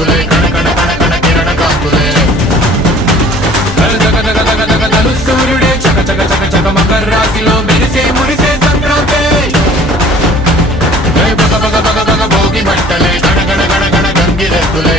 కాంతులే కణ కణ కణ కణ కిరణ కాంతులే దగ దగ దగ దగ తలు సూర్యుడే చక చక చక చక మకర రాశిలో మెరిసే మురిసే సంక్రాంతి బగ బగ బగ బగ భోగి మంటలే గణ గణ గణ గణ గంగిరెద్దులే